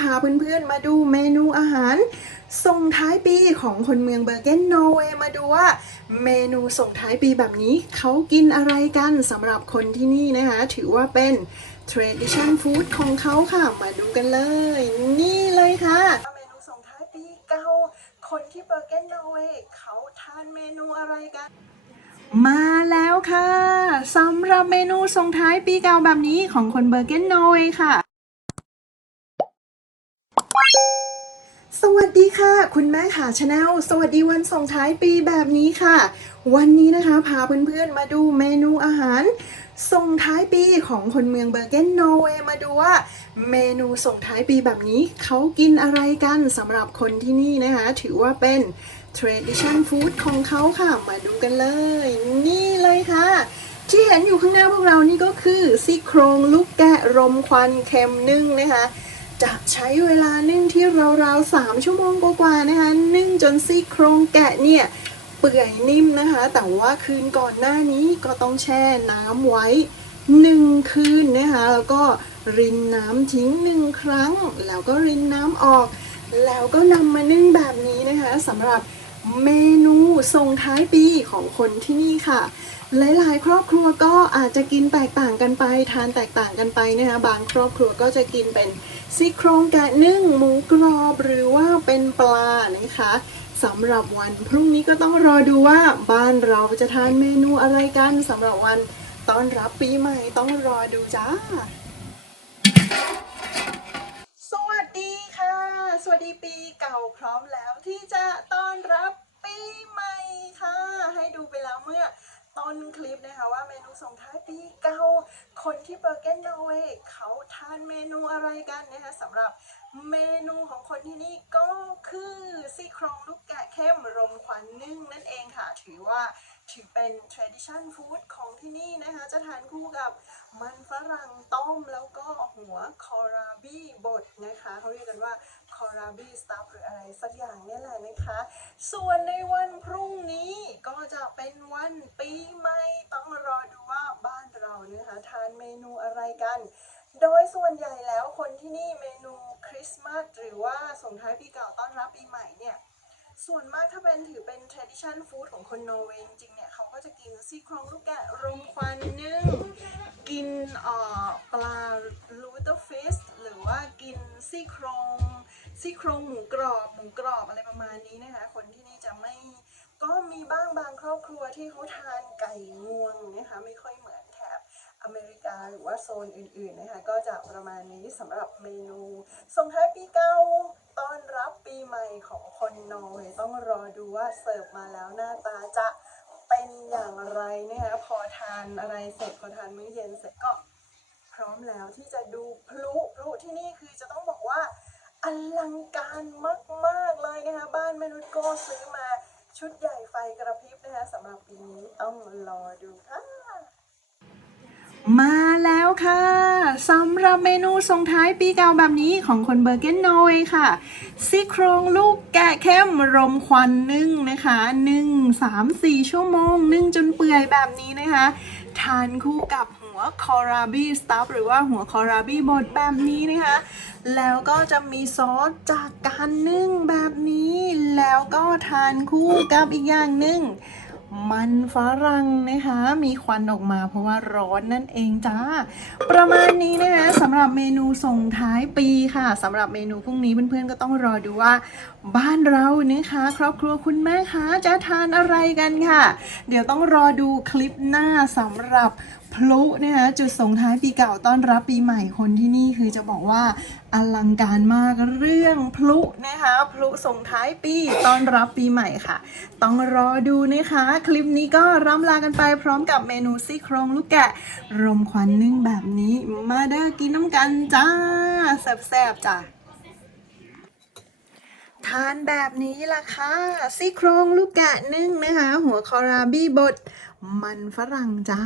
พาเพื่อนๆมาดูเมนูอาหารส่งท้ายปีของคนเมืองเบอร์เกนนอร์เวย์มาดูว่า เมนูส่งท้ายปีแบบนี้เขากินอะไรกันสำหรับคนที่นี่นะคะ ถือว่าเป็น tradition food ของเขาค่ะ มาดูกันเลย นี่เลยค่ะ เมนูส่งท้ายปีเก่าคนที่เบอร์เกนนอร์เวย์เขาทานเมนูอะไรกันมาแล้วค่ะสำหรับเมนูส่งท้ายปีเก่าแบบนี้ของคนเบอร์เกนนอร์เวย์ค่ะ สวัสดีค่ะ คุณแม่ขาชาแนลสวัสดีวันส่งท้ายปีแบบนี้ค่ะ วันนี้นะคะพาเพื่อนๆมาดูเมนูอาหารส่งท้ายปีของคนเมืองเบอร์เกนนอร์เวย์มาดูว่าเมนูส่งท้ายปีแบบนี้เขากินอะไรกันสำหรับคนที่นี่นะคะ ถือว่าเป็น tradition food ของเขาค่ะ มาดูกันเลย นี่เลยค่ะ ที่เห็นอยู่ข้างหน้าพวกเรานี่ก็คือซี่โครงลูกแกะรมควันเค็มนึ่งนะคะ จะใช้เวลานึ่งที่ราวๆ3ชั่วโมงกว่าๆนะคะ นึ่งจนซี่โครงแกะเนี่ยเปื่อยนิ่มนะคะ แต่ว่าคืนก่อนหน้านี้ก็ต้องแช่น้ำไว้หนึ่งคืนนะคะ แล้วก็รินน้ำทิ้งหนึ่งครั้ง แล้วก็รินน้ำออก แล้วก็นำมานึ่งแบบนี้นะคะสำหรับ เมนูส่งท้ายปีของคนที่นี่ค่ะ หลายๆ ครอบครัวก็อาจจะกินแตกต่างกันไป ทานแตกต่างกันไปนะคะบางครอบครัวก็จะกินเป็นซี่โครงแกะนึ่งหมูกรอบหรือว่าเป็นปลานะคะสำหรับวันพรุ่งนี้ก็ต้องรอดูว่าบ้านเราจะทานเมนูอะไรกันสำหรับวันต้อนรับปีใหม่ต้องรอดูจ้า สวัสดีค่ะ สวัสดีปีเก่าพร้อมแล้วที่จะต้อนรับปีใหม่ค่ะ ให้ดูไปแล้วเมื่อต้นคลิปนะคะว่าเมนูส่งท้ายปีเก่าคนที่เบอร์เกนนอร์เวย์เขาทานเมนูอะไรกันนะคะสำหรับเมนูของคนที่นี่ก็คือซี่โครงลูกแกะเข้มรมควันนึ่งนั่นเองค่ะ ถือว่าถือเป็น tradition food ของที่นี่นะคะ จะทานคู่กับมันฝรั่งต้มแล้วก็หัวคอราบี้บดนะคะ เขาเรียกกันว่า คอราบีสตัฟหรืออะไรสักอย่างนี่แหละนะคะ ส่วนในวันพรุ่งนี้ก็จะเป็นวันปีใหม่ต้องรอดูว่าบ้านเราเนี่ยนะคะทานเมนูอะไรกัน โดยส่วนใหญ่แล้วคนที่นี่เมนูคริสต์มาสหรือว่าส่งท้ายปีเก่าต้อนรับปีใหม่เนี่ยส่วนมากถ้าเป็นถือเป็น tradition food ของคนโนเวย์จริงๆเนี่ยเขาก็จะกินซี่โครงลูกแกะรมควันนึ่ง กินออปลาลูเตอร์ฟิสหรือว่ากินซี่โครง ซี่โครงหมูกรอบหมูกรอบอะไรประมาณนี้นะคะ คนที่นี่จะไม่ก็มีบ้างบางครอบครัวที่เขาทานไก่งวงนะคะไม่ค่อยเหมือนแถบอเมริกาหรือว่าโซนอื่นๆนะคะก็จะประมาณนี้สำหรับเมนูส่งท้ายปีเก่าต้อนรับปีใหม่ของคนนอร์เวย์ต้องรอดูว่าเสิร์ฟมาแล้วหน้าตาจะเป็นอย่างไรนะคะพอทานอะไรเสร็จพอทานมื้อเย็นเสร็จก็พร้อมแล้วที่จะดูพลุพลุที่นี่คือจะต้องบอกว่า อลังการมากๆเลยนะคะบ้านแม่นุชโกซื้อมาชุดใหญ่ไฟกระพริบนะคะสำหรับปีนี้ต้องรอดูค่ะ มาแล้วค่ะสำหรับเมนูส่งท้ายปีเก่าแบบนี้ของคนเบอร์เกนนอย์ค่ะซี่โครงลูกแกะเข้มรมควันนึ่งนะคะนึ่ง3-4ชั่วโมงนึ่งจนเปื่อยแบบนี้นะคะ ทานคู่กับ หัวคอราบี้สตัฟหรือว่าหัวคอราบี้บดแบบนี้นะคะ แล้วก็จะมีซอสจากการนึ่งแบบนี้ แล้วก็ทานคู่กับอีกอย่างหนึ่งมันฝรั่งนะคะ มีควันออกมาเพราะว่าร้อนนั่นเองจ้า ประมาณนี้นะคะสำหรับเมนูส่งท้ายปีค่ะสำหรับเมนูพรุ่งนี้เพื่อนๆก็ต้องรอดูว่า บ้านเรานะคะ ครอบครัวคุณแม่คะจะทานอะไรกันค่ะ เดี๋ยวต้องรอดูคลิปหน้าสำหรับ พลุนะคะจุดส่งท้ายปีเก่าต้อนรับปีใหม่คนที่นี่คือจะบอกว่าอลังการมากเรื่องพลุนะคะพลุส่งท้ายปีต้อนรับปีใหม่ค่ะ ต้องรอดูนะคะ คลิปนี้ก็ร่ำลากันไปพร้อมกับเมนูซี่โครงลูกแกะ รมควันนึ่งแบบนี้มาเด้อกินน้ำกันจ้าแซ่บๆจ้าทานแบบนี้ล่ะค่ะซี่โครงลูกแกะนึ่งนะคะ หัวคอราบี้บด มันฝรั่งจ้า